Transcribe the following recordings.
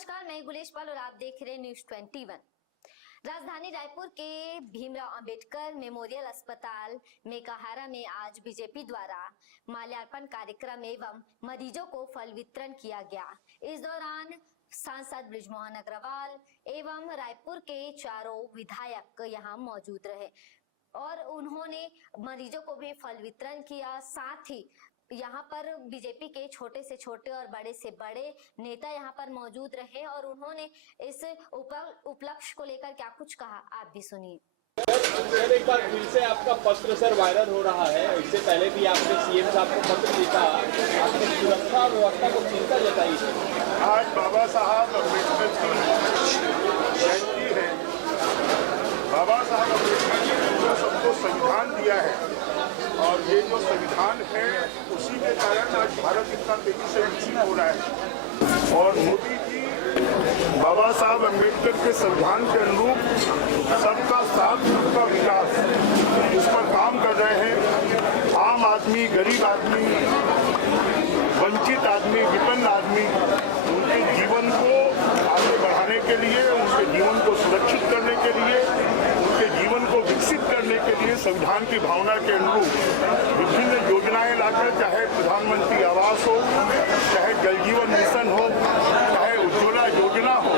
नमस्कार, मैं गुलेश पाल और आप देख रहे हैं न्यूज 21। राजधानी रायपुर के भीमराव अंबेडकर मेमोरियल अस्पताल मेकाहारा में आज बीजेपी द्वारा माल्यार्पण कार्यक्रम एवं मरीजों को फल वितरण किया गया। इस दौरान सांसद बृजमोहन अग्रवाल एवं रायपुर के चारों विधायक यहां मौजूद रहे और उन्होंने मरीजों को भी फल वितरण किया। साथ ही यहाँ पर बीजेपी के छोटे से छोटे और बड़े से बड़े नेता यहाँ पर मौजूद रहे और उन्होंने इस उपलक्ष्य को लेकर क्या कुछ कहा, आप भी सुनिए। सर, एक बार फिर से आपका पत्र सर वायरल हो रहा है। इससे पहले भी आपने सीएम साहब को पत्र लिखा, आपने सुरक्षा व्यवस्था को चिंता जताई। आज बाबा साहब अम्बेडकर की जयंती है। बाबा साहब अम्बेडकर ने जो सबको संविधान दिया है और ये जो संविधान है उसी के कारण आज भारत इतना तेजी से विकसित हो रहा है। और मोदी जी बाबा साहब अम्बेडकर के संविधान के अनुरूप सबका साथ सबका विकास इस पर काम कर रहे हैं। आम आदमी, गरीब आदमी, वंचित आदमी, विपन्न आदमी, उनके जीवन को आगे बढ़ाने के लिए, उनके जीवन को सुरक्षित करने के लिए, उनके जीवन को विकसित करने के लिए संविधान की भावना के अनुरूप विभिन्न योजनाएं लाकर, चाहे प्रधानमंत्री आवास हो, चाहे जल जीवन मिशन हो, चाहे उज्ज्वला योजना हो,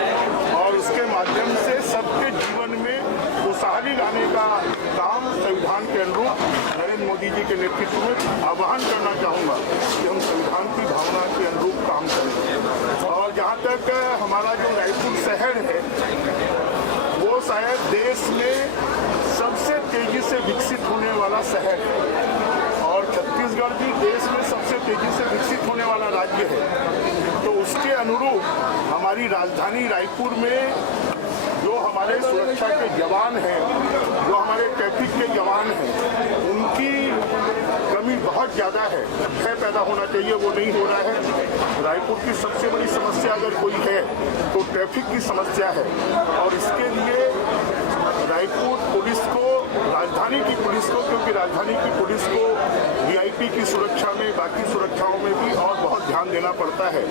और उसके माध्यम से सबके जीवन में खुशहाली लाने का काम संविधान के अनुरूप नरेंद्र मोदी जी के नेतृत्व में आह्वान करना चाहूँगा कि हम संविधान की भावना के अनुरूप काम करें। और जहाँ तक हमारा जो रायपुर शहर है वो शायद देश में सबसे तेजी से विकसित होने वाला शहर है और छत्तीसगढ़ भी देश में सबसे तेजी से विकसित होने वाला राज्य है। तो उसके अनुरूप हमारी राजधानी रायपुर में जो हमारे सुरक्षा के जवान हैं, जो हमारे ट्रैफिक के जवान हैं, उनकी कमी बहुत ज़्यादा है। भय पैदा होना चाहिए, वो नहीं हो रहा है। रायपुर की सबसे बड़ी समस्या अगर कोई है तो ट्रैफिक की समस्या है और इसके लिए रायपुर पुलिस को, राजधानी की पुलिस को, क्योंकि राजधानी की पुलिस को वीआईपी की सुरक्षा में, बाकी सुरक्षाओं में भी और बहुत ध्यान देना पड़ता है।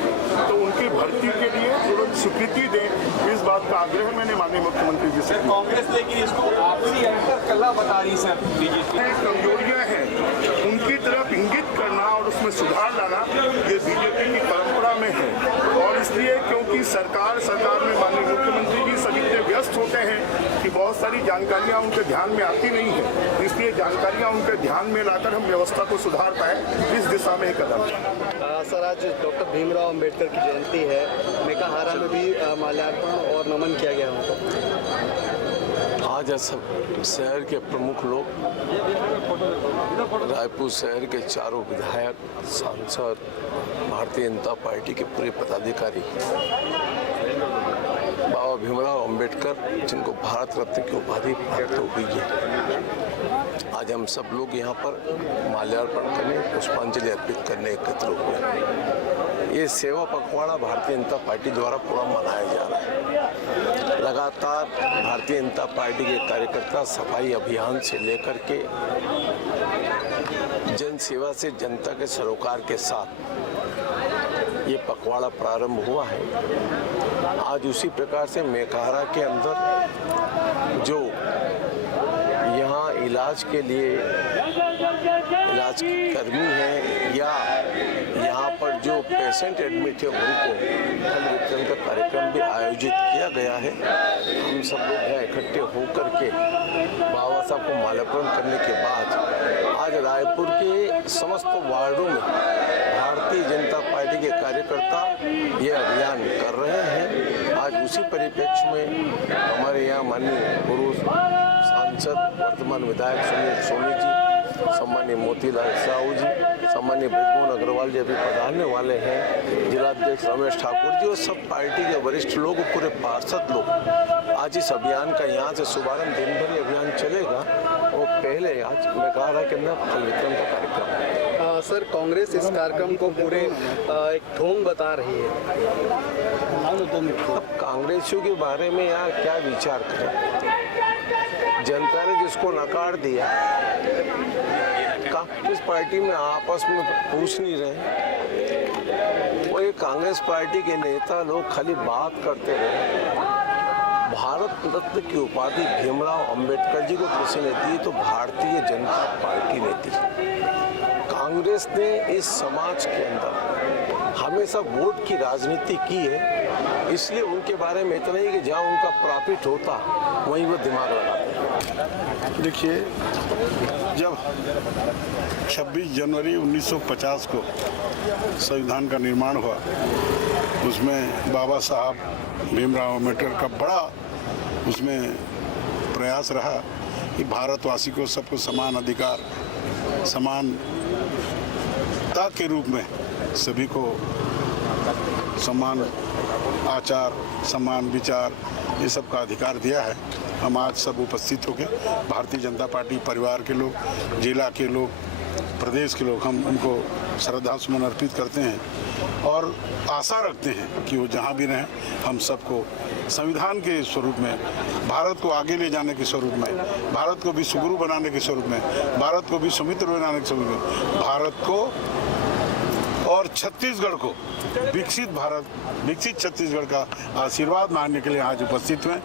तो उनकी भर्ती के लिए तुरंत स्वीकृति दें, इस बात का आग्रह मैंने माननीय मुख्यमंत्री जी से। कांग्रेस लेकिन इसको आपसी अंतरकलह बता रही सर। बीजेपी कमजोरियां हैं उनकी तरफ इंगित करना और उसमें सुधार लाना ये बीजेपी की परंपरा में है। और इसलिए क्योंकि सरकार में माननीय मुख्यमंत्री जी सभी इतने व्यस्त होते हैं कि बहुत सारी जानकारियां उनके ध्यान में आती नहीं है, इसलिए जानकारियां उनके ध्यान में लाकर हम व्यवस्था को सुधार पाए, इस दिशा में ही कदम। सर, आज डॉक्टर भीमराव अंबेडकर की जयंती है, मेकाहारा में भी माल्यार्पण और नमन किया गया उनको। आज सब शहर के प्रमुख लोग, रायपुर शहर के चारों विधायक, सांसद, भारतीय जनता पार्टी के पूरे पदाधिकारी, बाबा भीमराव अंबेडकर जिनको भारत रत्न की उपाधि प्राप्त हो गई है, आज हम सब लोग यहाँ पर माल्यार्पण करने, पुष्पांजलि अर्पित करने एकत्र हुए। ये सेवा पखवाड़ा भारतीय जनता पार्टी द्वारा पूरा मनाया जा रहा है। लगातार भारतीय जनता पार्टी के कार्यकर्ता सफाई अभियान से लेकर के जन सेवा से जनता के सरोकार के साथ ये पखवाड़ा प्रारंभ हुआ है। आज उसी प्रकार से मेकाहारा के अंदर जो यहाँ इलाज के लिए इलाज कर्मी हैं या यहाँ पर जो पेशेंट एडमिट है उनको फल वितरण का कार्यक्रम भी आयोजित किया गया है। हम सब लोग यहाँ इकट्ठे होकर के बाबा साहब को माल्यार्पण करने के बाद आज रायपुर के समस्त वार्डों में भारतीय जनता पार्टी के कार्यकर्ता ये अभियान कर रहे हैं। आज उसी परिप्रेक्ष्य में हमारे यहाँ माननीय पूर्व सांसद वर्तमान विधायक सुनील सोनी जी, सम्मानीय मोतीलाल साहू जी, सम्मानीय बृजमोहन अग्रवाल जी अभी पधारने वाले हैं, जिलाध्यक्ष रमेश ठाकुर जी और सब पार्टी के वरिष्ठ लोग, पूरे पार्षद लोग आज इस अभियान का यहाँ से शुभारंभ, दिन भर ये अभियान चलेगा। और पहले आज मेकाहारा के अंदर फल वितरण का कार्यक्रम है। सर, कांग्रेस इस कार्यक्रम को पूरे एक ढोंग बता रही है। अब कांग्रेसियों के बारे में यार क्या विचार करें? जनता ने जिसको नकार दिया, कांग्रेस पार्टी में आपस में पूछ नहीं रहे, वो एक कांग्रेस पार्टी के नेता लोग खाली बात करते रहे। भारत रत्न की उपाधि भीमराव अंबेडकर जी को किसी ने दी तो भारतीय जनता पार्टी ने दी। कांग्रेस ने इस समाज के अंदर हमेशा वोट की राजनीति की है, इसलिए उनके बारे में इतना ही कि जहाँ उनका प्रॉफिट होता वहीं वो दिमाग लगाते हैं। देखिए, जब 26 जनवरी 1950 को संविधान का निर्माण हुआ, उसमें बाबा साहब भीमराव अम्बेडकर का बड़ा उसमें प्रयास रहा कि भारतवासी को सबको समान अधिकार, समानता के रूप में सभी को समान आचार, समान विचार, ये सब का अधिकार दिया है। हम आज सब उपस्थित होकर भारतीय जनता पार्टी परिवार के लोग, जिला के लोग, प्रदेश के लोग, हम उनको श्रद्धासुमन अर्पित करते हैं और आशा रखते हैं कि वो जहाँ भी रहें, हम सबको संविधान के स्वरूप में, भारत को आगे ले जाने के स्वरूप में, भारत को विश्वगुरु बनाने के स्वरूप में, भारत को विश्वमित्र बनाने के स्वरूप में, भारत को और छत्तीसगढ़ को विकसित छत्तीसगढ़ का आशीर्वाद मांगने के लिए आज उपस्थित हुए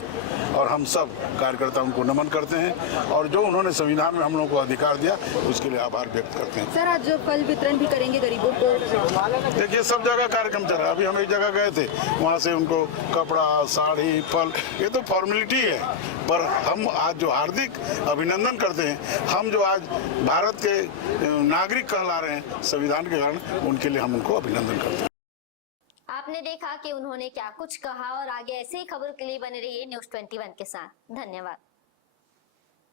और हम सब कार्यकर्ता उनको नमन करते हैं और जो उन्होंने संविधान में हम लोगों को अधिकार दिया उसके लिए आभार व्यक्त करते हैं। सर, आज फल वितरण भी करेंगे गरीबों को? देखिए, सब जगह कार्यक्रम चल रहा है। अभी हम एक जगह गए थे, वहाँ से उनको कपड़ा, साड़ी, फल, ये तो फॉर्मेलिटी है, पर हम आज जो हार्दिक अभिनंदन करते हैं, हम जो आज भारत के नागरिक कहला रहे हैं संविधान के कारण, उनके लिए हम उनको अभिनंदन करते हैं। आपने देखा कि उन्होंने क्या कुछ कहा और आगे ऐसे ही खबर के लिए बने रहिए न्यूज़ 21 के साथ। धन्यवाद।